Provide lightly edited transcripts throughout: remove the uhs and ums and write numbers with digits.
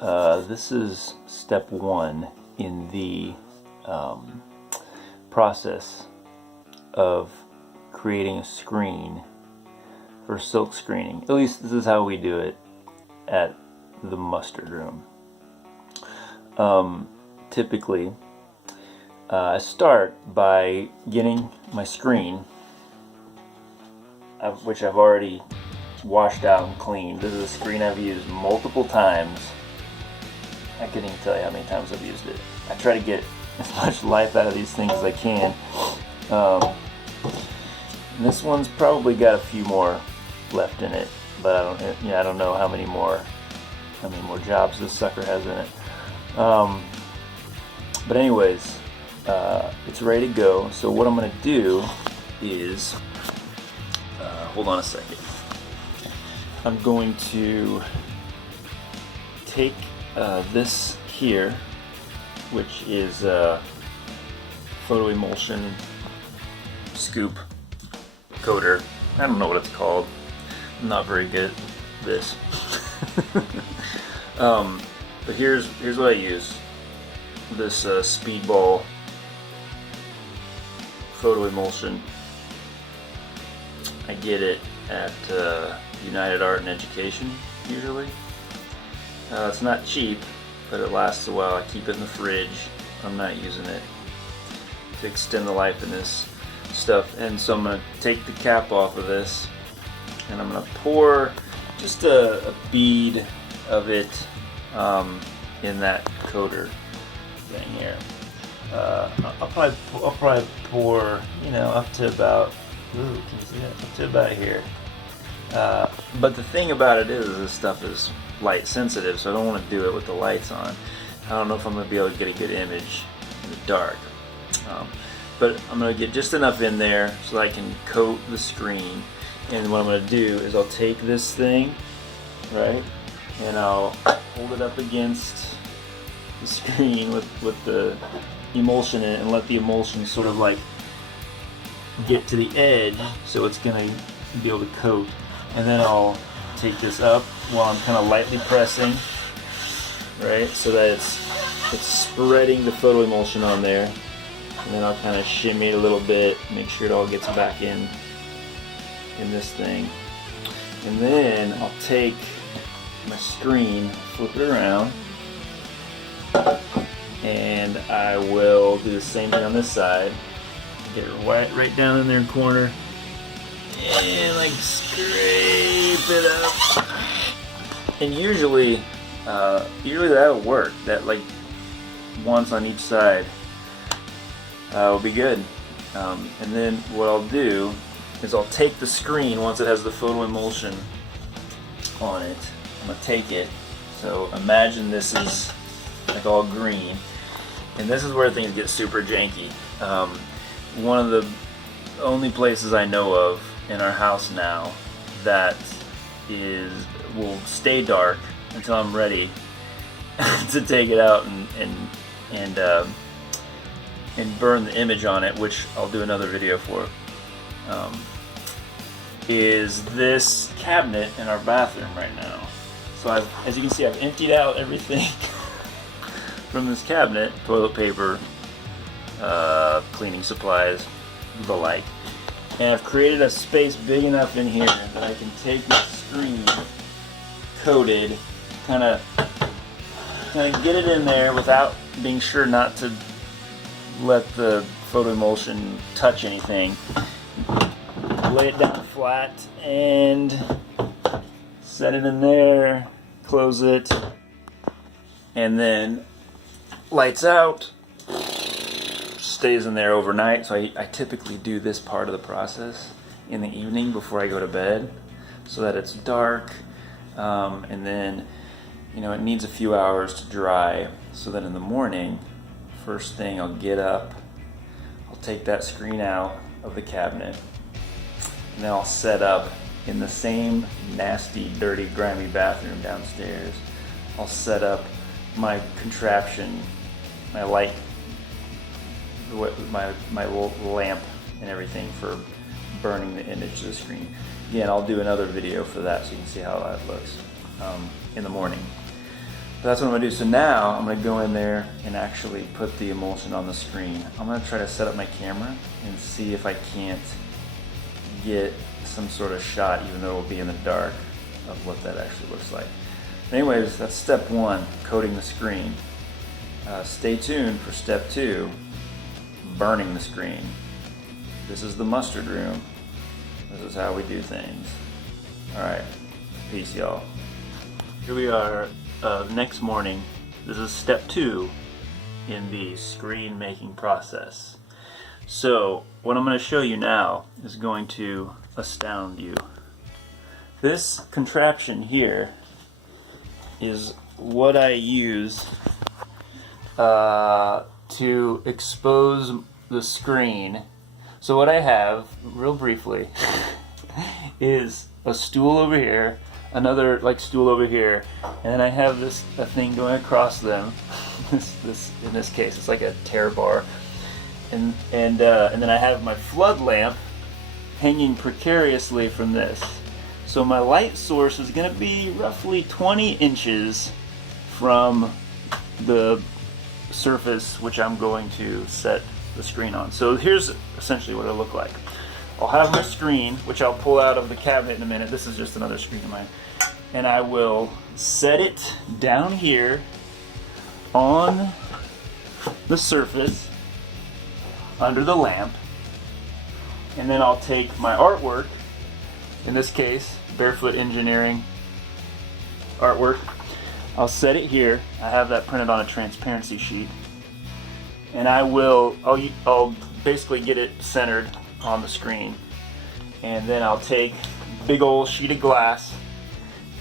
This is step one in the process of creating a screen for silk screening. At least this is how we do it at the Mustard Room. Typically, I start by getting my screen, which I've already washed out and cleaned. This is a screen I've used multiple times. I couldn't even tell you how many times I've used it. I try to get as much life out of these things as I can. And this one's probably got a few more left in it, but I don't know how many more jobs this sucker has in it. But anyways, it's ready to go. So what I'm going to do is, hold on a second. I'm going to take this here, which is photo emulsion scoop coater. I don't know what it's called. I'm not very good at this. But here's what I use. This Speedball photo emulsion. I get it at United Art and Education usually. It's not cheap, but it lasts a while. I keep it in the fridge. I'm not using it to extend the life in this stuff. And so I'm going to take the cap off of this, and I'm going to pour just a bead of it in that coater thing here. I'll probably pour, up to about, can you see that? Up to about here. But the thing about it is this stuff is light sensitive, so I don't want to do it with the lights on. I don't know if I'm going to be able to get a good image in the dark. But I'm going to get just enough in there so that I can coat the screen. And what I'm going to do is I'll take this thing, right, and I'll hold it up against the screen with the emulsion in it, and let the emulsion sort of like get to the edge so it's going to be able to coat. And then I'll take this up while I'm kind of lightly pressing, right, so that it's spreading the photo emulsion on there. And then I'll kind of shimmy it a little bit, make sure it all gets back in this thing. And then I'll take my screen, flip it around, and I will do the same thing on this side. Get it right down in there in the corner, and like scrape it up. And usually that'll work. That like once on each side will be good. And then what I'll do is I'll take the screen once it has the photo emulsion on it. I'm gonna take it. So imagine this is like all green, and this is where things get super janky. One of the only places I know of in our house now that will stay dark until I'm ready to take it out and burn the image on it, which I'll do another video for, is this cabinet in our bathroom right now. So as you can see, I've emptied out everything from this cabinet: toilet paper, cleaning supplies, the like. And I've created a space big enough in here that I can take my screen coated, kind of get it in there without being sure not to let the photo emulsion touch anything. Lay it down flat and set it in there, close it, and then lights out. Stays in there overnight. So I typically do this part of the process in the evening before I go to bed, so that it's dark, and then it needs a few hours to dry, so that in the morning, first thing, I'll get up, I'll take that screen out of the cabinet, and then I'll set up in the same nasty, dirty, grimy bathroom downstairs. I'll set up my contraption, my light, my lamp and everything for burning the image to the screen. Again, I'll do another video for that so you can see how that looks in the morning. that's what I'm gonna do. So now I'm gonna go in there and actually put the emulsion on the screen. I'm gonna try to set up my camera and see if I can't get some sort of shot, even though it'll be in the dark, of what that actually looks like. Anyways, that's step one, coating the screen. Stay tuned for step two, burning the screen. This is the mustard room. This is how we do things. All right, peace, y'all. Here we are, next morning. This is step two in the screen making process. So what I'm going to show you now is going to astound you. This contraption here is what I use to expose the screen. So what I have, real briefly, is a stool over here, another stool over here, and then I have a thing going across them. this in this case, it's like a tear bar, and then I have my flood lamp hanging precariously from this. So my light source is going to be roughly 20 inches from the surface which I'm going to set the screen on. So here's essentially what it'll look like. I'll have my screen, which I'll pull out of the cabinet in a minute. This is just another screen of mine. And I will set it down here on the surface under the lamp. And then I'll take my artwork, in this case, Barefoot Engineering artwork. I'll set it here. I have that printed on a transparency sheet. And I'll basically get it centered on the screen. And then I'll take a big old sheet of glass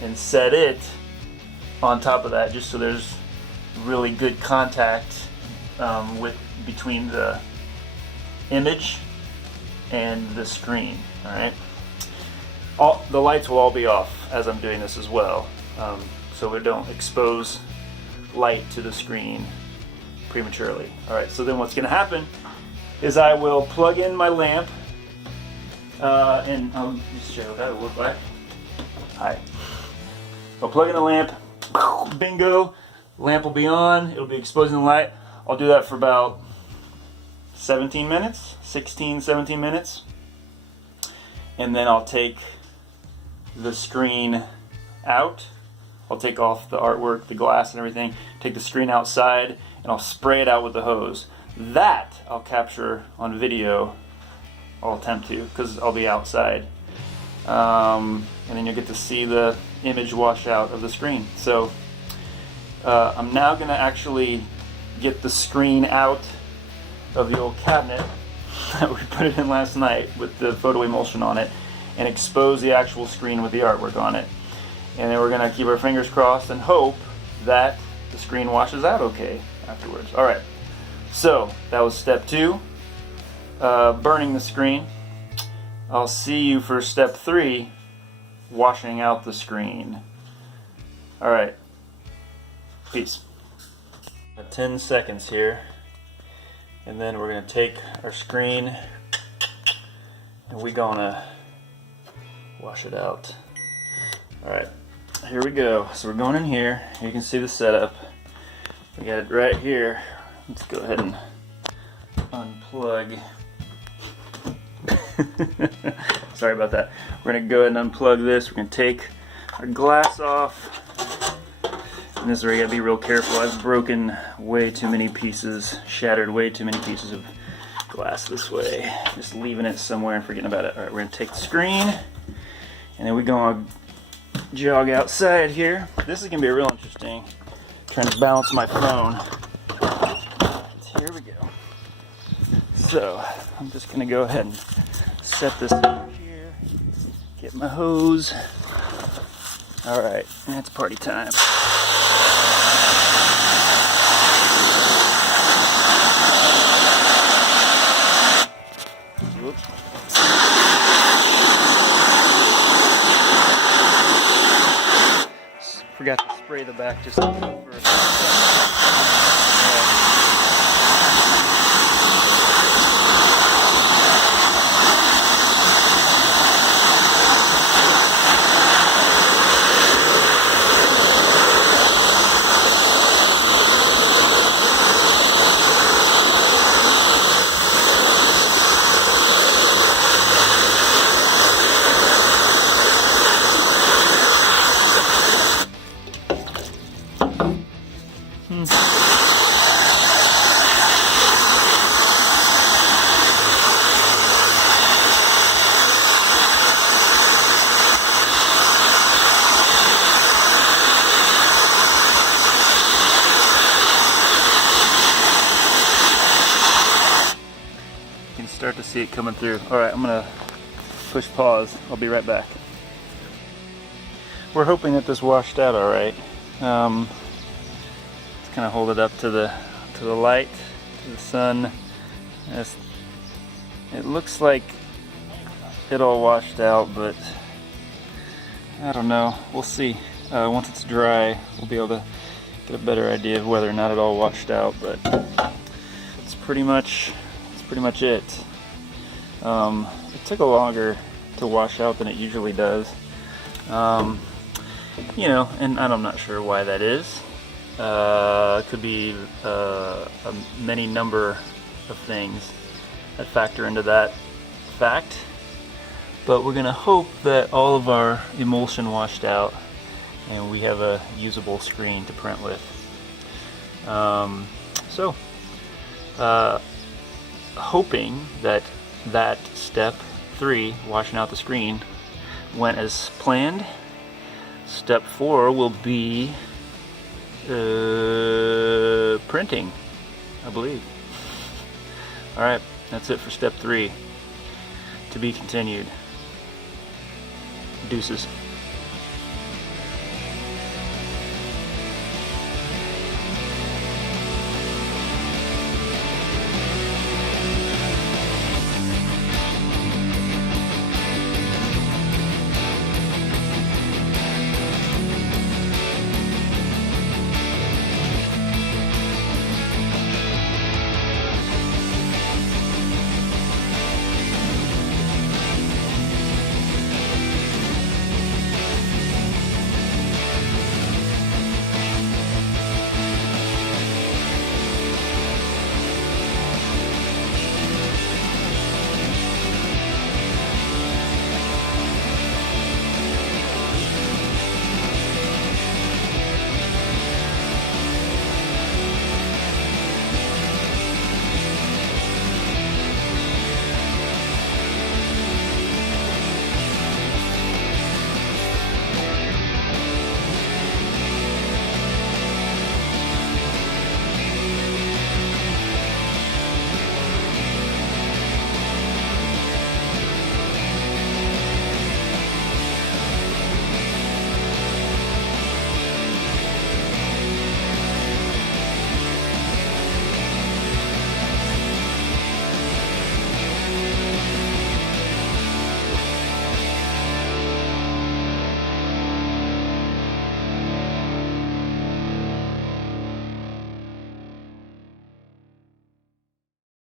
and set it on top of that, just so there's really good contact between the image and the screen. All right. The lights will all be off as I'm doing this as well, so we don't expose light to the screen prematurely. All right. So then what's going to happen is I will plug in my lamp, and I'll just show what that will look like. Hi. I'll plug in the lamp. Bingo. Lamp will be on. It'll be exposing the light. I'll do that for about 17 minutes, 16, 17 minutes. And then I'll take the screen out. I'll take off the artwork, the glass and everything, take the screen outside, and I'll spray it out with the hose. That I'll capture on video. I'll attempt to, because I'll be outside. And then you'll get to see the image wash out of the screen. So I'm now going to actually get the screen out of the old cabinet that we put it in last night with the photo emulsion on it, and expose the actual screen with the artwork on it. And then we're going to keep our fingers crossed and hope that the screen washes out okay afterwards. Alright, so that was step two, burning the screen. I'll see you for step three, washing out the screen. Alright, peace. 10 seconds here, and then we're going to take our screen and we're going to wash it out. Alright, here we go. So we're going in here. You can see the setup. We got it right here. Let's go ahead and unplug. Sorry about that. We're going to go ahead and unplug this. We're going to take our glass off. And this is where you got to be real careful. I've broken way too many pieces, shattered way too many pieces of glass this way. Just leaving it somewhere and forgetting about it. Alright, we're going to take the screen, and then we're going to jog outside here. This is going to be real interesting. Trying to balance my phone. Here we go. So, I'm just going to go ahead and set this over here. Get my hose. Alright, it's party time. Whoops. Forgot to spray the back just a little first. You can start to see it coming through. Alright, I'm gonna push pause. I'll be right back. We're hoping that this washed out alright. Let's kind of hold it up to the light, to the sun. It looks like it all washed out, but I don't know. We'll see. Once it's dry, we'll be able to get a better idea of whether or not it all washed out. But it's pretty much it. It took a longer to wash out than it usually does. You know, and I'm not sure why that is. It could be a many number of things that factor into that fact. But we're gonna hope that all of our emulsion washed out and we have a usable screen to print with. Hoping that step 3, washing out the screen, went as planned. Step 4 will be printing, I believe. Alright, that's it for step 3. To be continued. Deuces.